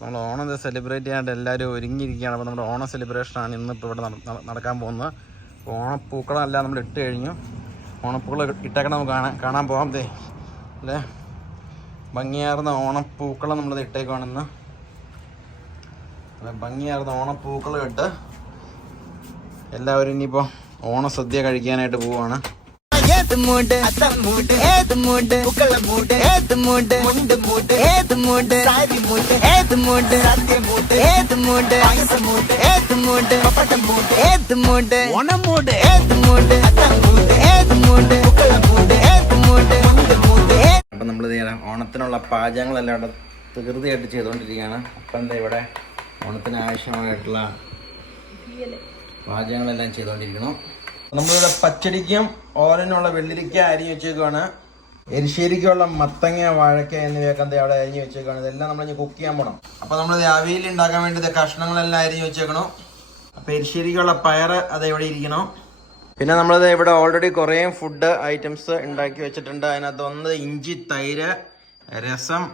നമ്മൾ ഓണം സെലിബ്രേറ്റ് ചെയ്യാണ്ട് എല്ലാവരും ഒരുങ്ങിയിരിക്കുകയാണ്. അപ്പോൾ നമ്മുടെ ഓണം സെലിബ്രേഷനാണ് ഇന്നിപ്പോൾ ഇവിടെ നട- നട- നടക്കാൻ പോകുന്നത്. ഓണപ്പൂക്കളെല്ലാം നമ്മൾ ഇട്ട് കഴിഞ്ഞു. ഓണപ്പൂക്കൾ ഇട്ടേക്കണം നമുക്ക് കാണാൻ കാണാൻ പോകാം ദേ അല്ലേ? ഭംഗിയാർന്ന ഓണപ്പൂക്കളം നമ്മളിത് ഇട്ടേക്കുവാണെന്ന് അല്ല ഭംഗിയാർന്ന ഓണപ്പൂക്കളം ഇട്ട് എല്ലാവരും ഇനിയിപ്പോൾ ഓണസദ്യ കഴിക്കാനായിട്ട് പോവുകയാണ്. ഏത് മൂഡ് അത്തം ഏത് പൂക്കള ഏത് മുണ്ട് ഏത് സാരി ഏത് ഏത് ഏത് ഏത് ഓണം ഏത് ഏത് പൂക്കള ഏത് മുണ്ട് അപ്പം നമ്മൾ ഓണത്തിനുള്ള പാചകങ്ങളെല്ലാം ഇവിടെ തീർച്ചയായിട്ട് ചെയ്തുകൊണ്ടിരിക്കുകയാണ് അപ്പം എന്താ ഇവിടെ ഓണത്തിന് ആവശ്യമായിട്ടുള്ള പാചകങ്ങളെല്ലാം ചെയ്തുകൊണ്ടിരിക്കണം നമ്മളിവിടെ പച്ചടിക്കും ഓരനുള്ള വെള്ളിരിക്ക അരിഞ്ഞ് വെച്ചേക്കുവാണ്. എരിശ്ശേരിക്കുള്ള മത്തങ്ങ വാഴക്ക എന്നിവയൊക്കെ എന്താ അവിടെ അരിഞ്ഞ് വെച്ചേക്കാണ് ഇതെല്ലാം നമ്മൾ കുക്ക് ചെയ്യാൻ പോകണം അപ്പോൾ നമ്മൾ അവിയൽ ഉണ്ടാക്കാൻ വേണ്ടി കഷ്ണങ്ങളെല്ലാം അരിഞ്ഞ് വെച്ചേക്കണം. അപ്പോൾ എരിശ്ശേരിക്കുള്ള പയറ് അത് ഇവിടെ ഇരിക്കണം. പിന്നെ നമ്മളത് ഇവിടെ ഓൾറെഡി കുറേ ഫുഡ് ഐറ്റംസ് ഉണ്ടാക്കി വെച്ചിട്ടുണ്ട്. അതിനകത്ത് ഒന്ന് ഇഞ്ചി തൈര് രസം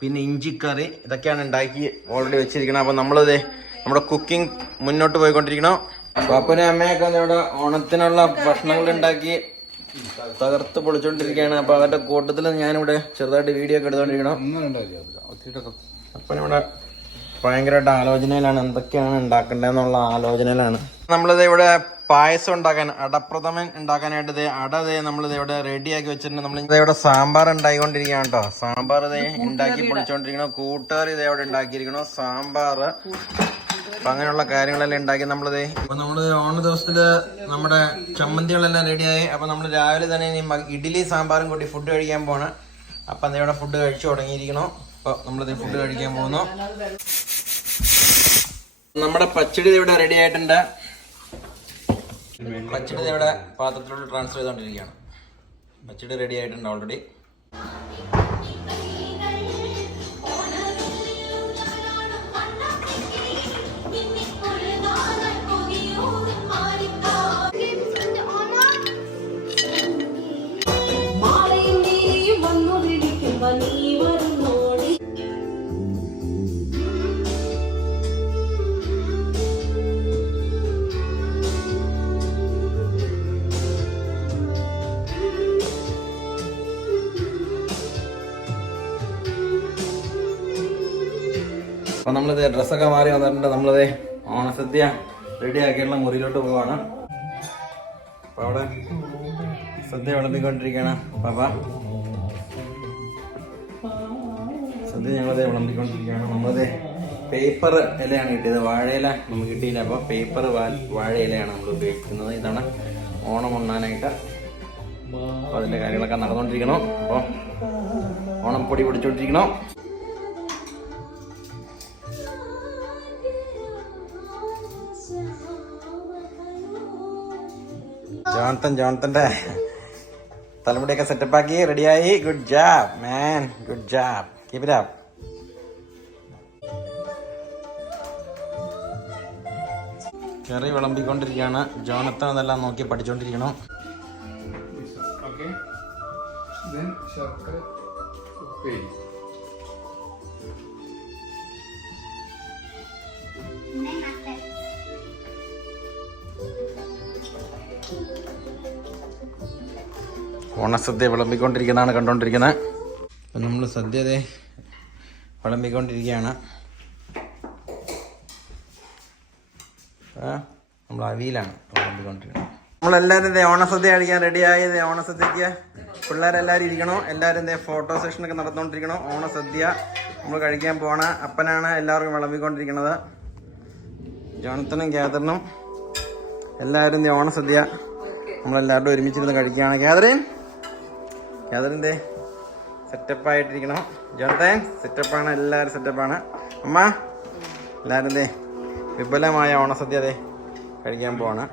പിന്നെ ഇഞ്ചിക്കറി ഇതൊക്കെയാണ് ഉണ്ടാക്കി ഓൾറെഡി വെച്ചിരിക്കണം. അപ്പോൾ നമ്മളിത് നമ്മുടെ കുക്കിംഗ് മുന്നോട്ട് പോയിക്കൊണ്ടിരിക്കണം. പാപ്പനെ അമ്മയൊക്കെ ഇവിടെ ഓണത്തിനുള്ള ഭക്ഷണങ്ങൾ ഉണ്ടാക്കി തകർത്ത് പൊളിച്ചോണ്ടിരിക്കുകയാണ്. അപ്പൊ അവരുടെ കൂട്ടത്തിൽ ഞാനിവിടെ ചെറുതായിട്ട് വീഡിയോ ഒക്കെ എടുത്തോണ്ടിരിക്കണം അപ്പനിവിടെ ഭയങ്കരമായിട്ട് ആലോചനയിലാണ്. എന്തൊക്കെയാണ് ഉണ്ടാക്കേണ്ടതെന്നുള്ള ആലോചനയിലാണ്. നമ്മളിത് ഇവിടെ പായസം ഉണ്ടാക്കാൻ അടപ്രഥമൻ ഉണ്ടാക്കാനായിട്ട് അട ദേ നമ്മളിത് ഇവിടെ റെഡിയാക്കി വെച്ചിട്ടുണ്ട്. നമ്മൾ ഇവിടെ സാമ്പാർ ഉണ്ടായിക്കൊണ്ടിരിക്കുകയാണ് കേട്ടോ സാമ്പാർ ഇതേ ഉണ്ടാക്കി പൊളിച്ചോണ്ടിരിക്കണോ കൂട്ടുകാർ ഇതേ ഇവിടെ ഉണ്ടാക്കിയിരിക്കണോ സാമ്പാർ അപ്പൊ അങ്ങനെയുള്ള കാര്യങ്ങളെല്ലാം ഉണ്ടാക്കി നമ്മളിത് അപ്പൊ നമ്മൾ ഓണ ദിവസത്തിൽ നമ്മുടെ ചമ്മന്തികളെല്ലാം റെഡിയായി. അപ്പൊ നമ്മൾ രാവിലെ തന്നെ ഇനി ഇഡ്ഡലി സാമ്പാറും കൂട്ടി ഫുഡ് കഴിക്കാൻ പോണ. അപ്പൊ എന്താ ഇവിടെ ഫുഡ് കഴിച്ചു തുടങ്ങിയിരിക്കണം അപ്പൊ നമ്മളിത് ഫുഡ് കഴിക്കാൻ പോകുന്നു. നമ്മുടെ പച്ചടി ഇവിടെ റെഡി ആയിട്ടുണ്ട്. പച്ചടി ഇവിടെ പാത്രത്തിലോട്ട് ട്രാൻസ്ഫർ ചെയ്തുകൊണ്ടിരിക്കുകയാണ് പച്ചടി റെഡി ആയിട്ടുണ്ട് ഓൾറെഡി അപ്പൊ നമ്മളിത് ഡ്രസ്സൊക്കെ മാറി വന്നിട്ടുണ്ട്. നമ്മളിത് ഓണസദ്യ റെഡി ആക്കിയുള്ള മുറിയിലോട്ട് പോവാണ്. അപ്പൊ അവിടെ സദ്യ വിളമ്പിക്കൊണ്ടിരിക്കുകയാണ്. പാപ്പ. സദ്യ ഞങ്ങളത് വിളമ്പിക്കൊണ്ടിരിക്കുകയാണ്. നമ്മളത് പേപ്പർ ഇലയാണ് കിട്ടിയത്. വാഴയില നമുക്ക് കിട്ടിയില്ല. അപ്പോൾ പേപ്പർ വാഴ ഇലയാണ് നമ്മൾ ഉപയോഗിക്കുന്നത്. ഇതാണ് ഓണം ഉണ്ണാനായിട്ട് അപ്പോൾ അതിന്റെ കാര്യങ്ങളൊക്കെ നടന്നുകൊണ്ടിരിക്കണം അപ്പോൾ ഓണം പൊടി പൊടിച്ചുകൊണ്ടിരിക്കണം ജോൺത്തൻ ജോൺത്തന്റെ തലമുടിയൊക്കെ സെറ്റപ്പാക്കി റെഡിയായി. Good job man good job keep it up കറി വിളമ്പിക്കൊണ്ടിരിക്കുകയാണ്. ജോണത്തൻ അതെല്ലാം നോക്കി പഠിച്ചുകൊണ്ടിരിക്കണം ശർക്കര ഓണസദ്യ വിളമ്പിക്കൊണ്ടിരിക്കുന്നതാണ് കണ്ടുകൊണ്ടിരിക്കുന്നത് അപ്പം നമ്മൾ സദ്യ ദേ വിളമ്പിക്കൊണ്ടിരിക്കുകയാണ്. നമ്മൾ അവിയിലാണ് വിളമ്പിക്കൊണ്ടിരിക്കുന്നത്. നമ്മളെല്ലാവരും ദേ ഓണസദ്യ കഴിക്കാൻ റെഡിയായത് ഓണസദ്യക്ക് പിള്ളേരെല്ലാവരും ഇരിക്കണോ. എല്ലാവരും ദേ ഫോട്ടോ സെഷനൊക്കെ നടന്നുകൊണ്ടിരിക്കണോ ഓണസദ്യ നമ്മൾ കഴിക്കാൻ പോണ അപ്പനാണ് എല്ലാവർക്കും വിളമ്പിക്കൊണ്ടിരിക്കുന്നത് ജോണത്തനും ഗ്യാദറിനും എല്ലാവരും ഓണസദ്യ നമ്മളെല്ലാവരും ഒരുമിച്ചിരുന്ന് കഴിക്കുകയാണ്. ഗ്യാദറിൻ ഗ്യാദറിന്റെ സെറ്റപ്പ് ആയിട്ടിരിക്കണം. ജോണത്തെ സെറ്റപ്പാണ് എല്ലാവരും സെറ്റപ്പാണ് അമ്മ എല്ലാവരും ദേ വിപുലമായ ഓണസദ്യ അതെ കഴിക്കാൻ പോവാണ്.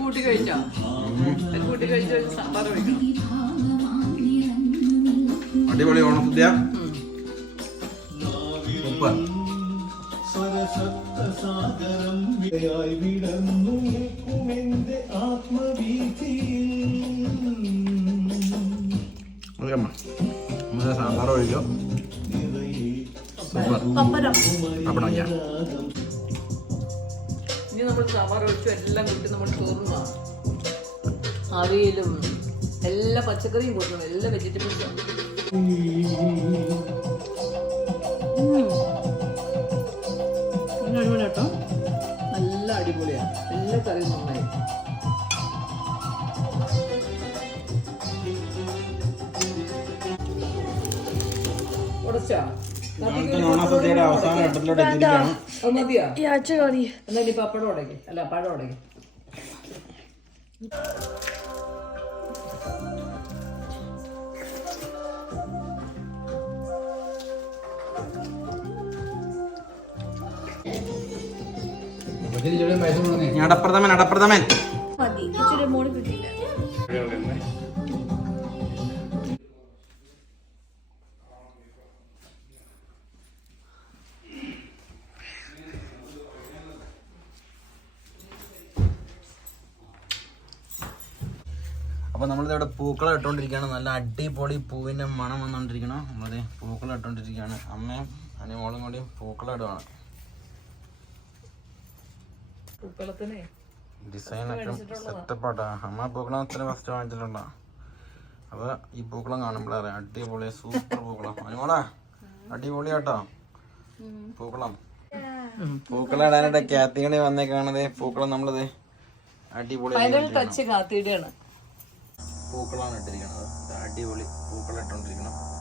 കൂട്ടി കഴിച്ചോ? കൂട്ടി കഴിച്ചോ സാമ്പാർ കഴിക്കണം. അടിപൊളി ഓണസദ്യ. സൂപ്പർ വിടന്നു നിൽക്കും എന്റെ ആത്മവീതിയിൽ ഓക്കെ അമ്മ നമ്മുടെ സാമ്പാർ ഒഴിക്കും? സൂപ്പർ. പപ്പരം പപ്പടം വയ്ക്കാം ഇനി നമ്മൾ സാമ്പാർ ഒഴിച്ചു എല്ലാം കൂട്ടി നമ്മൾ ചോറുന്ന അവിയലും എല്ലാ പച്ചക്കറിയും കൊടുക്കണം എല്ലാ വെജിറ്റബിൾസും. ഓണസദ്യയുടെ അവസാന ഘട്ടത്തിലോട്ട് എത്തിയിരിക്കുകയാണ്. അത് മതിയാ? എന്നാലും ഈ പപ്പടം ഉടക്കി അല്ല പഴം ഉടക്കി ഇതിൽ ചെറിയ പൈസ കൊടുക്കുന്നേ അടപ്രഥമൻ അടപ്രഥമൻ മതി. ഇച്ചിരി അപ്പോൾ നമ്മളിത് ഇവിടെ പൂക്കളം ഇട്ടുകൊണ്ടിരിക്കുകയാണ് നല്ല അടിപൊളി പൂവിന്റെ മണം വന്നുകൊണ്ടിരിക്കണം നമ്മളത് പൂക്കളം ഇട്ടുകൊണ്ടിരിക്കുകയാണ് അമ്മയും അനിമോളും കൂടി പൂക്കളം ഇടുവാണ് ഡിസൈനൊക്കെ സെറ്റപ്പാട്ടാ. അമ്മ പൂക്കളം അത്ര ഫസ്റ്റ് വാങ്ങിച്ചിട്ടുണ്ടോ? അപ്പോൾ ഈ പൂക്കളം കാണുമ്പോൾ അറിയാം. അടിപൊളി സൂപ്പർ പൂക്കളം. അനിമോളാ അടിപൊളി കേട്ടോ പൂക്കളം. പൂക്കളം ഇടാനായിട്ട് കാത്തികളി വന്നേക്കാണത്. പൂക്കളം നമ്മളത് അടിപൊളി ടച്ച് കാത്തിയിടാണ് പൂക്കളാണ് ഇട്ടിരിക്കുന്നത്. അടിപൊളി പൂക്കളം ഇട്ടുകൊണ്ടിരിക്കണം